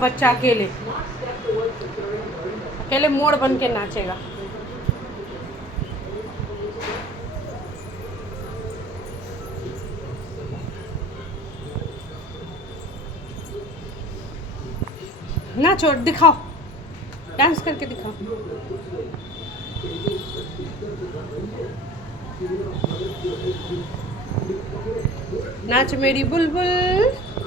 बच्चा अकेले अकेले मोड़ बन के नाचेगा। नाचो, दिखाओ, डांस करके दिखाओ। नाच मेरी बुलबुल।